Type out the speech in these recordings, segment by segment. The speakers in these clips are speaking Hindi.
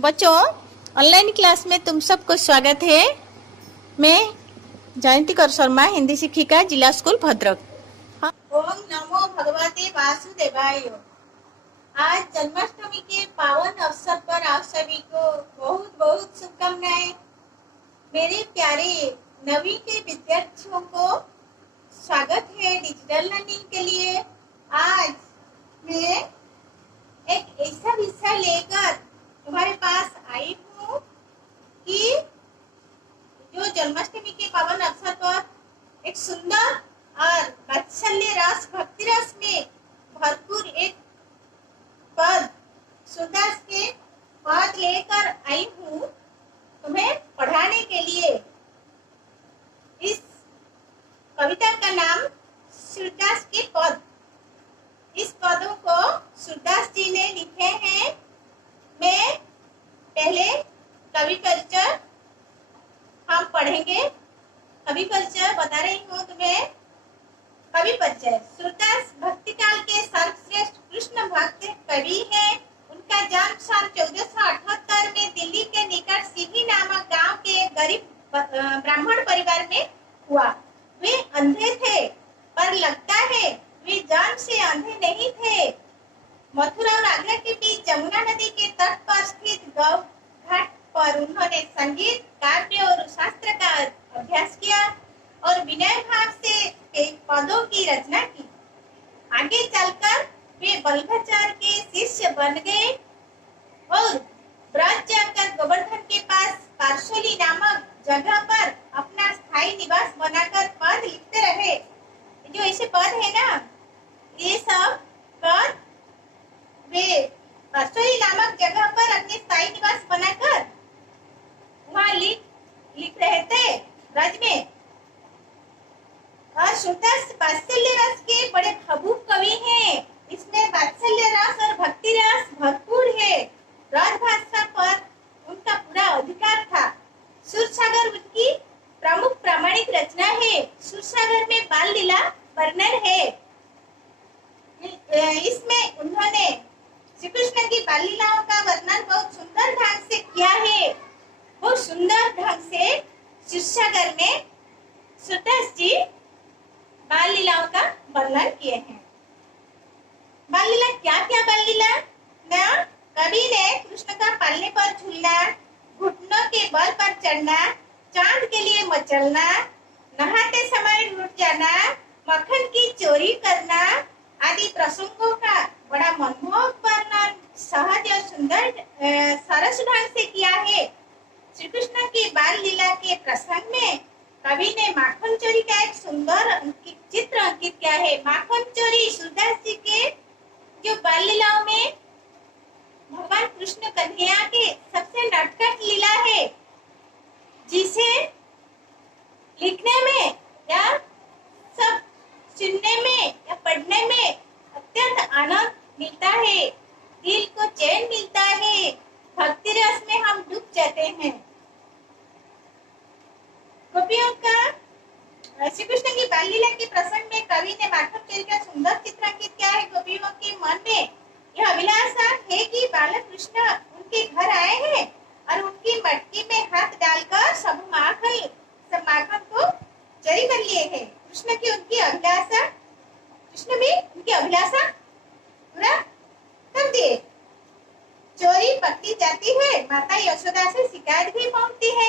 बच्चों, ऑनलाइन क्लास में तुम सबको स्वागत है। मैं जयंती कौर शर्मा, हिंदी शिक्षिका, जिला स्कूल भद्रक। ओम नमो भगवते वासुदेवाय। आज जन्माष्टमी के पावन अवसर पर आप सभी को बहुत बहुत शुभकामनाएं। मेरे प्यारे नवीं के विद्यार्थियों को स्वागत है डिजिटल लर्निंग के लिए। आज मैं एक ऐसा विषय लेकर तुम्हारे पास आई हूँ कि जो जन्माष्टमी के पावन अवसर पर एक सुंदर और वात्सल्य रस भक्ति रस में भरपूर एक पद सूरदास के पद लेकर आई हूँ तुम्हें पढ़ाने के लिए। इस कविता का नाम सूरदास के पद। इस पदों को सूरदास जी ने लिखे हैं। मैं पहले कवि परिचय हम पढ़ेंगे। कवि परिचय बता रही हूँ तुम्हें। कवि परिचय: सूरदास भक्ति काल के सर्वश्रेष्ठ कृष्ण भक्त कवि हैं। उनका जन्म सन 1478 में दिल्ली के निकट सीधी नामक गांव के गरीब ब्राह्मण परिवार में हुआ। वे अंधे थे, पर लगता है वे जन्म से अंधे नहीं थे। मथुरा और आगरा के बीच जमुना नदी के तट पर स्थित गौ घाट पर उन्होंने संगीत, काव्य और शास्त्र का अभ्यास किया और विनय भाव से पदों की रचना की। आगे चलकर वे वल्लभाचार्य के शिष्य बन गए और ब्रज जाकर गोवर्धन के पास पार्श्वली नामक जगह पर अपना स्थायी निवास बनाकर पद लिखते रहे। जो ऐसे पद है ना, ये सब पद वे पार्श्वली नामक जगह पर अपने स्थायी निवास बनाकर वहाँ लिख रहे थे ब्रज में। और सूरदास वात्सल्य रस के बड़े भवुक कवि हैं। इसमें वात्सल्य रस और भक्ति रस भरपूर है। राजभाषा पर उनका पूरा अधिकार था। सूरसागर उनकी प्रमुख प्रामाणिक रचना है। सूरसागर में बाल लीला वर्णन है। इसमें उन्होंने श्री कृष्ण की बाल लीलाओं का वर्णन बहुत सुंदर ढंग से किया है। बहुत सुंदर ढंग से सूरसागर में सूरदास जी बाल लीलाओं का वर्णन किए हैं। बाल लीला क्या बाल लीला ना, कवि ने कृष्ण का पालने पर झूलना, घुटनों के बल पर चढ़ना, चांद के लिए मचलना, नहाते समय रुठ जाना, मक्खन की चोरी करना आदि प्रसंगों का बड़ा मनमोहक वर्णन सहज और सुंदर सरस ढंग से किया है। श्री कृष्ण की बाल लीला के प्रसंग में कवि ने माखन चोरी का एक सुंदर चित्र अंकित किया है। माखन चोरी सूरदास जी के जो बाल लीलाओं में भगवान कृष्ण कन्हैया के सबसे नटखट लीला है, जिसे लिखने में या सब सुनने में या पढ़ने में अत्यंत आनंद मिलता है, दिल को चैन मिलता है, भक्ति रस में हम डूब जाते हैं। गोपियों का श्री कृष्ण की बाल लीला के प्रसंग में कवि ने माखन चोरी का सुंदर चित्र अंकित किया है। गोपियों के मन में यह अभिलाषा है कि बालक कृष्ण उनके घर आए हैं और उनकी मटकी में हाथ डालकर सब माखन को चोरी कर लिए हैं। कृष्ण की उनकी अभिलाषा, कृष्ण भी उनकी अभिलाषा पूरा कर दिए। चोरी पकड़ी जाती है। माता यशोदा से शिकायत भी पहुंचती है।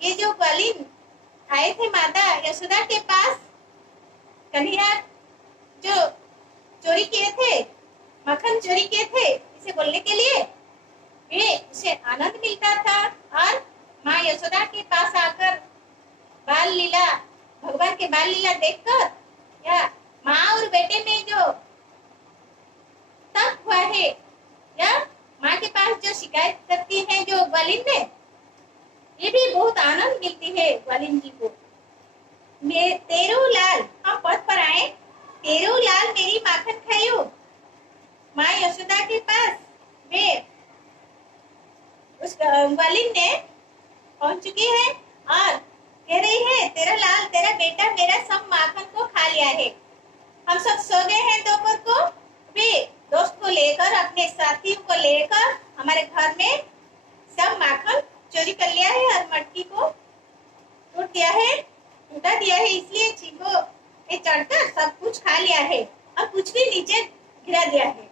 ये जो ग्वालिन आए थे माता यशोदा के पास, कन्हैया जो चोरी किए थे, मक्खन चोरी किए थे, इसे बोलने के लिए वे उसे आनंद मिलता था। और माँ यशोदा के पास आकर बाल लीला, भगवान के बाल लीला देखकर या माँ और बेटे में जो तप हुआ है, या माँ के पास जो शिकायत करती है जो ग्वालिन ने, ये भी बहुत आनंद मिलती है ग्वालिन जी को। तेरो लाल, हम पद पर आए। तेरो लाल मेरी माखन खायो। माँ यशोदा के पास वे उस ग्वालिन ने पहुंच चुकी है और कह रही है, तेरा लाल, तेरा बेटा मेरा सब माखन को खा लिया है। हम सब सो गए हैं दोपहर को। वे दोस्त को लेकर, अपने साथियों को लेकर हमारे घर में सब माखन चोरी कर लिया है और मटकी को तोड़ दिया है, टूटा दिया है, इसलिए चींको पे चढ़कर सब कुछ खा लिया है और कुछ भी नीचे गिरा दिया है।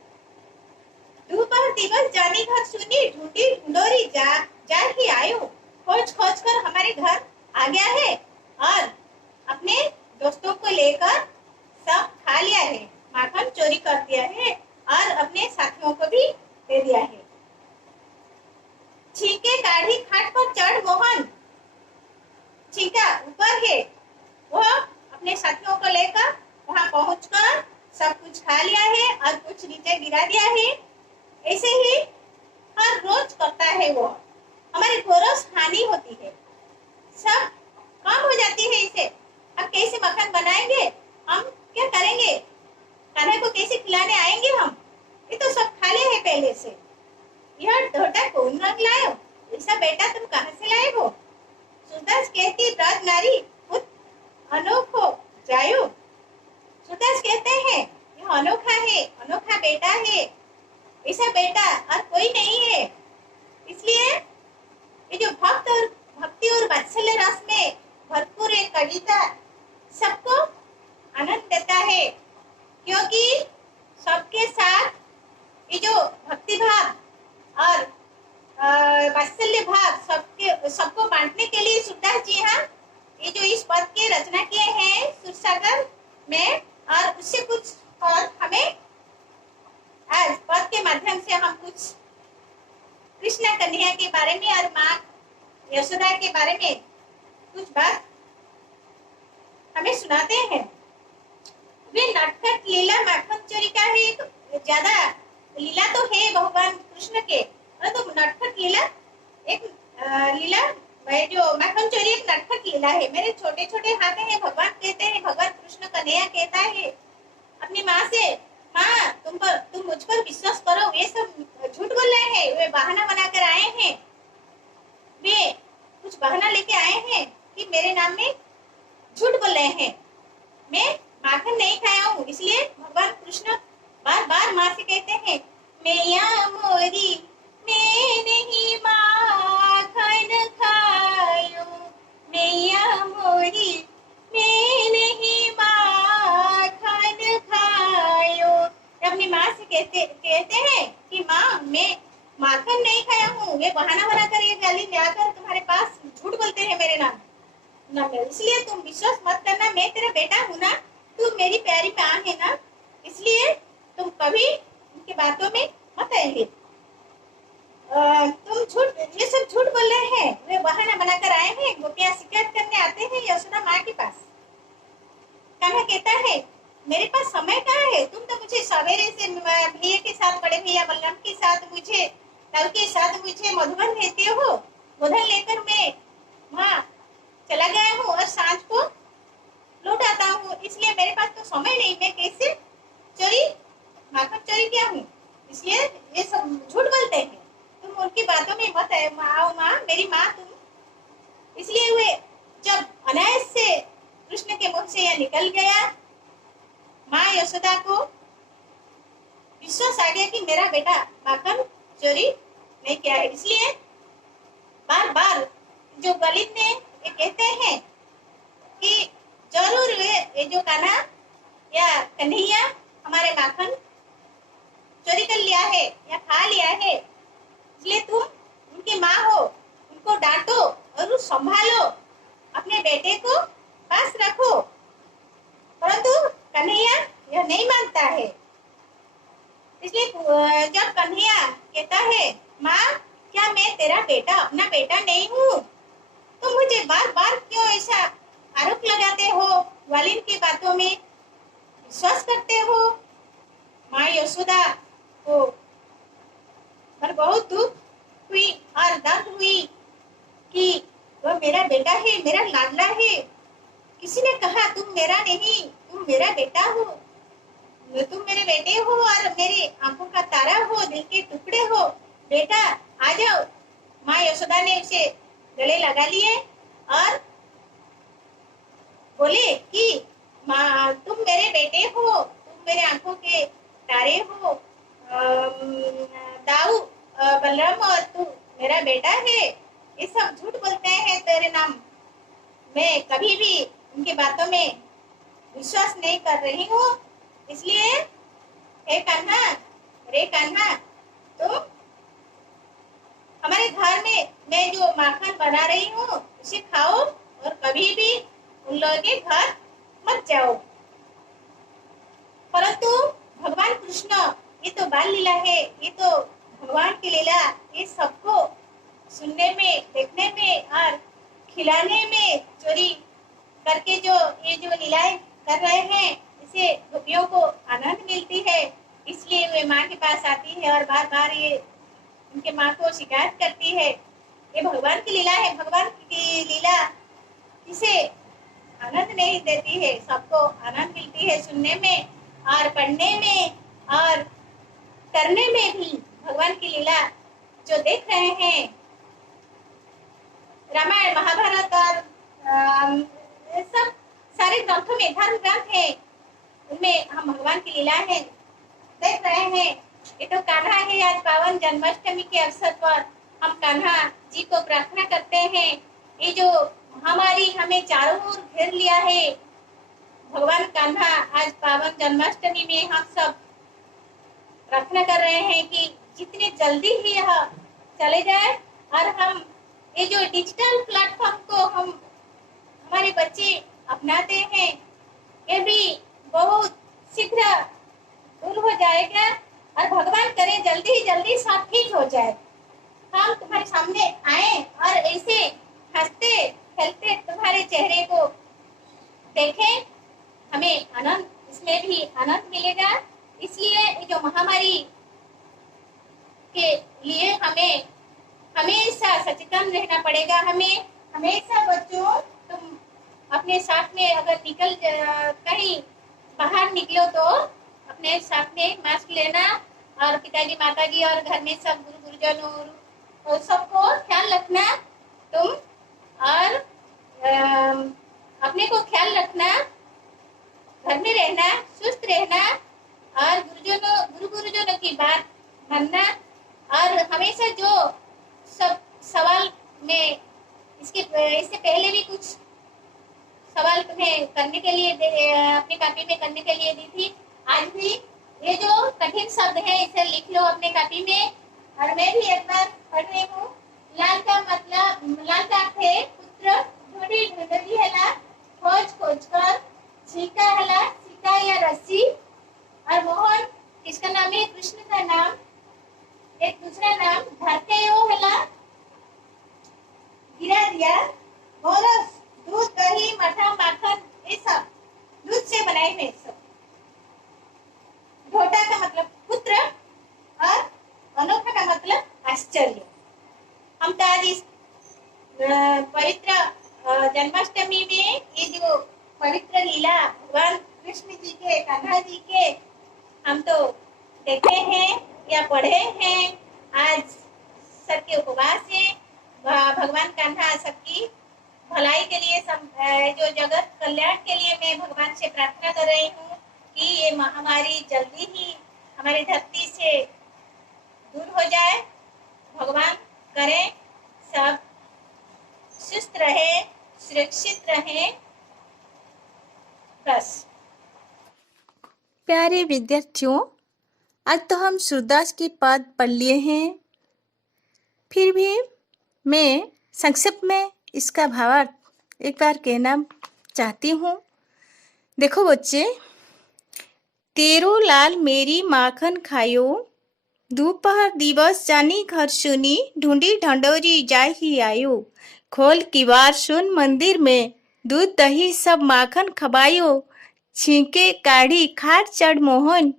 दोपहर दिवस जानी घर सुनी, ढूंढी ढूंढोरी जा ही आयो, खोज खोज कर हमारे घर आ गया है और अपने दोस्तों को लेकर सब खा लिया है, माखन चोरी कर दिया है और अपने साथियों को भी दे दिया है। छींके काढ़ी खाट पर चढ़ मोहन, छींका ऊपर है, वह अपने साथियों को लेकर वहां पहुंचकर सब कुछ खा लिया है और कुछ नीचे गिरा दिया है। ऐसे ही हर रोज करता है वो, हमारे घोरोस हानि होती है, सब कम हो जाती है इसे। अब कैसे मक्खन बनाएंगे, हम क्या करेंगे, कान्हे को कैसे खिलाने आएंगे हम, ये तो सब खा लिया है पहले से। यह ढोटा कौन रंग लायो, ऐसा बेटा तुम कहाँ से लाए हो। सुरदास कहती ब्रज नारी खुद अनोखो जायो, सुरदास कहते हैं यह अनोखा है, अनोखा बेटा है, ऐसा बेटा और कोई नहीं है। इसलिए ये जो भक्ति और वात्सल्य रस में भरपूर एक कविता सबको आनंद देता है, क्योंकि सबके साथ ये जो भक्ति भाव और वात्सल्य भाव सबको बांटने के लिए सुरदास जी हाँ ये जो इस पद की रचना किए हैं सुरसागर में, और उससे कुछ और हमें आज पद के माध्यम से हम कुछ कृष्ण कन्हैया के बारे में और माँ यशोदा के बारे में कुछ बात हमें सुनाते हैं। वे नटखट लीला माखन चोरी का है, एक ज्यादा लीला तो है भगवान कृष्ण के, परंतु तो नटखट लीला एक लीला जो माखन चोरी एक नटखट लीला है। मेरे छोटे छोटे हाथ हैं, भगवान कहते हैं, भगवान कृष्ण कन्हैया कहता है अपनी माँ से, माँ तुम मुझ पर विश्वास करो, ये सब झूठ बोल रहे हैं, वे बहाना बनाकर आए हैं, वे कुछ बहाना लेके आए हैं कि मेरे नाम में झूठ बोल रहे हैं, मैं माखन नहीं खाया हूँ। इसलिए भगवान कृष्ण बार बार माँ से कहते हैं मैया मोरी मैं नहीं माखन खायो, मैया मोरी मैं नहीं माखन खायो। अपनी माँ से कहते हैं कि माँ मैं माखन नहीं खाया हूँ, ये बहाना बनाकर ये गाली ले आकर तुम्हारे पास झूठ बोलते हैं मेरे नाम ना में, इसलिए तुम विश्वास मत करना, मैं तेरा बेटा हूँ ना, तुम मेरी प्यारी माँ है ना, इसलिए तुम कभी उनकी बातों में मत आएंगे। तुम झूठ, ये सब झूठ बोल रहे हैं, वे बहाना बनाकर आए हैं, गोपियाँ शिकायत करने आते हैं यशोदा माँ के पास। कान्हा कहता है मेरे पास समय कहाँ है, तुम तो मुझे सवेरे से भैया के साथ, बड़े भैया बलराम के साथ, मुझे तल के साथ मुझे मधुबन लेते हो, गोधन लेकर मैं वहाँ चला गया हूँ और सांझ को लौट आता हूँ, इसलिए मेरे पास तो समय नहीं, मैं कैसे माखन चोरी किया हूँ। इसलिए ये सब झूठ बोलते हैं, तुम उनकी बातों में मत आओ माँ, मेरी माँ तुम। इसलिए वे जब अनायास से कृष्ण के मुख से यह निकल गया, माँ यशोदा को विश्वास आ गया कि मेरा बेटा माखन चोरी नहीं किया है। इसलिए बार बार जो गलित ने ये कहते हैं कि जरूर ये जो कान्हा या कन्हैया हमारे माखन चोरी कर लिया है या खा लिया है, इसलिए तुम उनकी माँ हो, उनको डांटो और संभालो, अपने बेटे को पास रखो। परंतु कन्हैया यह नहीं मानता है। इसलिए जब कन्हैया कहता है माँ क्या मैं तेरा बेटा, अपना बेटा नहीं हूँ, तो मुझे बार बार क्यों ऐसा आरोप लगाते हो, वालिन की बातों में विश्वास करते हो। माँ यशोदा को पर बहुत दुख हुई और दर्द हुई कि वह मेरा बेटा है, मेरा लाडला है। किसी ने कहा तुम मेरा नहीं, तुम मेरा बेटा हो, तुम मेरे बेटे हो और मेरी आंखों का तारा हो, दिल के टुकड़े हो, बेटा आ जाओ। माँ यशोदा ने उसे गले लगा लिए और बोले कि माँ तुम मेरे बेटे हो, तुम मेरे आंखों के तारे हो, दाऊ बलराम और तू मेरा बेटा है, ये सब झूठ बोलते हैं तेरे नाम। मैं कभी भी उनकी बातों में विश्वास नहीं कर रही हूँ। इसलिए हे कान्हा, रे कान्हा, तुम हमारे घर में मैं जो माखन बना रही हूँ उसे खाओ और कभी भी उन लोगों के घर मत जाओ। परंतु भगवान कृष्ण, ये तो बाल लीला है, ये तो भगवान की लीला, ये सबको सुनने में, देखने में और खिलाने में चोरी करके जो ये जो लीलाएं कर रहे हैं, इसे गोपियों को आनंद मिलती है। इसलिए वे माँ के पास आती है और बार बार ये उनके माँ को शिकायत करती है। ये भगवान की लीला है, भगवान की लीला किसे आनंद नहीं देती है, सबको आनंद मिलती है सुनने में और पढ़ने में और करने में भी। भगवान की लीला जो देख रहे हैं, रामायण महाभारत और सब सारे ग्रंथों में, धर्म ग्रंथ है, उनमें हम भगवान की लीला है देख रहे हैं। ये तो कान्हा है। आज पावन जन्माष्टमी के अवसर पर हम कान्हा जी को प्रार्थना करते हैं। ये जो महामारी हमें चारों ओर घेर लिया है, भगवान कान्हा आज पावन जन्माष्टमी में हम सब प्रार्थना कर रहे हैं कि जितने जल्दी ही यह चले जाए और हम ये जो डिजिटल प्लेटफॉर्म को हम हमारे बच्चे अपनाते हैं, ये भी बहुत शीघ्र दूर हो जाएगा और भगवान करे जल्दी ही जल्दी सब ठीक हो जाए। हम तुम्हारे सामने आए और ऐसे हंसते खेलते तुम्हारे चेहरे को देखें, हमें आनंद, इसमें भी आनंद मिलेगा। इसलिए ये जो महामारी के लिए हमें हमेशा सचेतन रहना पड़ेगा। हमें हमेशा बच्चों, तुम अपने साथ में अगर कहीं बाहर निकलो तो अपने साथ में मास्क लेना और पिताजी माताजी और घर में सब गुरुजनों और सबको ख्याल रखना तुम, और अपने को ख्याल रखना, घर में रहना, सुस्त रहना और गुरुजनों की बात मानना। और हमेशा जो सब सवाल में इससे पहले भी कुछ सवाल तुम्हें करने के लिए अपने कॉपी में करने के लिए दी थी, आज भी ये जो कठिन शब्द है इसे लिख लो अपने कॉपी में। और मैं भी एक बार पढ़ रही हूँ। लाल का मतलब, लाल का अर्थ है पुत्र, ढूंढी ढूंढी हला, खोज खोज कर, छीका हला, सीका या रस्सी। और मोहन किसका नाम है? कृष्ण का नाम। एक दूसरा नाम धरते हो हला, गिरा दिया। मोरस दूध, दही, मठा, माखन, ये सब दूध से बनाए हुए सब। ढोटा का मतलब पुत्र और अनोखा का मतलब आश्चर्य। हम तो आज इस पवित्र जन्माष्टमी में ये जो पवित्र लीला भगवान कृष्ण जी के, कान्हा जी के हम तो देखे हैं या पढ़े हैं। आज सबके उपवास है। भगवान कान्हा सबकी भलाई के लिए, जो जगत कल्याण के लिए मैं भगवान से प्रार्थना कर रही हूँ कि ये महामारी जल्दी ही हमारी धरती से दूर हो जाए। भगवान करें सब सुस्त रहे, सुरक्षित रहे, बस। प्यारे विद्यार्थियों, आज तो हम सूरदास के पद पढ़ लिए हैं। फिर भी मैं संक्षेप में इसका भावार्थ एक बार कहना चाहती हूँ। देखो बच्चे, तेरो लाल मेरी माखन खायो, दोपहर दिवस जानी घर सुनी, ढूंढी ढंडोरी जा ही आयो। खोल किवाड़ सुन मंदिर में, दूध दही सब माखन खबायो। छींके काढ़ी खाट चढ़ मोहन,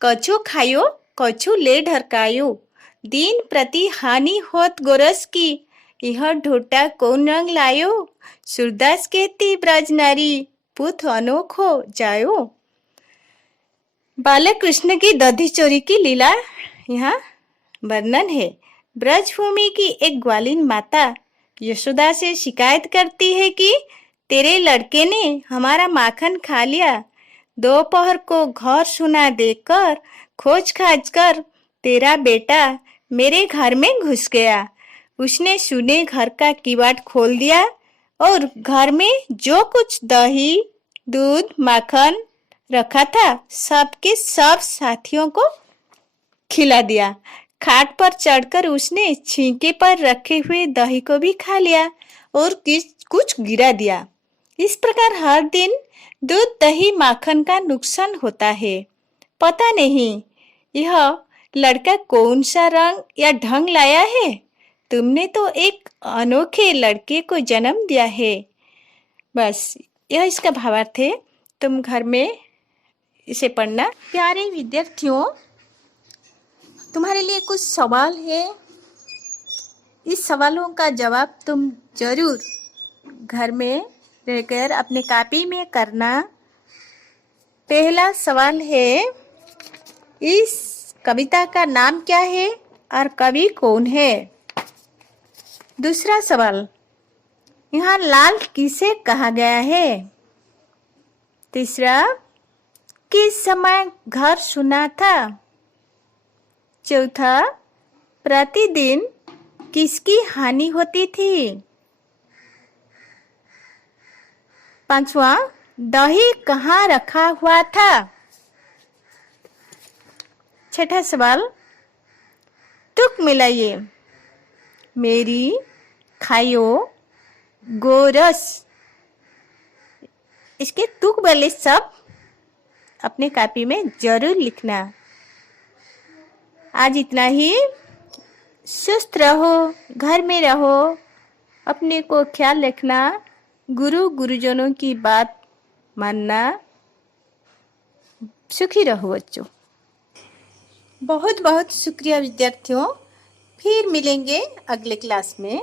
कछु खायो कछु ले ढरकायो। दिन प्रति हानि होत गोरस की, यह ढोटा कौन रंग लायो। सूरदास कहती ब्रज नारी, पुत अनोखो जायो। बालक कृष्ण की दधी चोरी की लीला यहाँ वर्णन है। ब्रजभूमि की एक ग्वालिन माता यशोदा से शिकायत करती है कि तेरे लड़के ने हमारा माखन खा लिया। दोपहर को घर सुना देकर खोज खाज कर तेरा बेटा मेरे घर में घुस गया। उसने सुने घर का किवाड़ खोल दिया और घर में जो कुछ दही, दूध, माखन रखा था सबके सब साथियों को खिला दिया। खाट पर चढ़कर उसने छींके पर रखे हुए दही को भी खा लिया और कुछ गिरा दिया। इस प्रकार हर दिन दूध, दही, माखन का नुकसान होता है। पता नहीं यह लड़का कौन सा रंग या ढंग लाया है। तुमने तो एक अनोखे लड़के को जन्म दिया है। बस यह इसका भावार्थ है। तुम घर में इसे पढ़ना। प्यारे विद्यार्थियों, तुम्हारे लिए कुछ सवाल है। इस सवालों का जवाब तुम जरूर घर में रहकर अपने कॉपी में करना। पहला सवाल है, इस कविता का नाम क्या है और कवि कौन है? दूसरा सवाल, यहाँ लाल किसे कहा गया है? तीसरा, किस समय घर सुना था? चौथा, प्रतिदिन किसकी हानि होती थी? पांचवा, दही कहाँ रखा हुआ था? छठा सवाल, तुक मिलाइए। मेरी, खायो, गोरस। इसके तुक वाले सब अपने कॉपी में जरूर लिखना। आज इतना ही। सुस्त रहो, घर में रहो, अपने को ख्याल रखना, गुरुजनों की बात मानना। सुखी रहो बच्चों। बहुत बहुत शुक्रिया विद्यार्थियों। फिर मिलेंगे अगले क्लास में।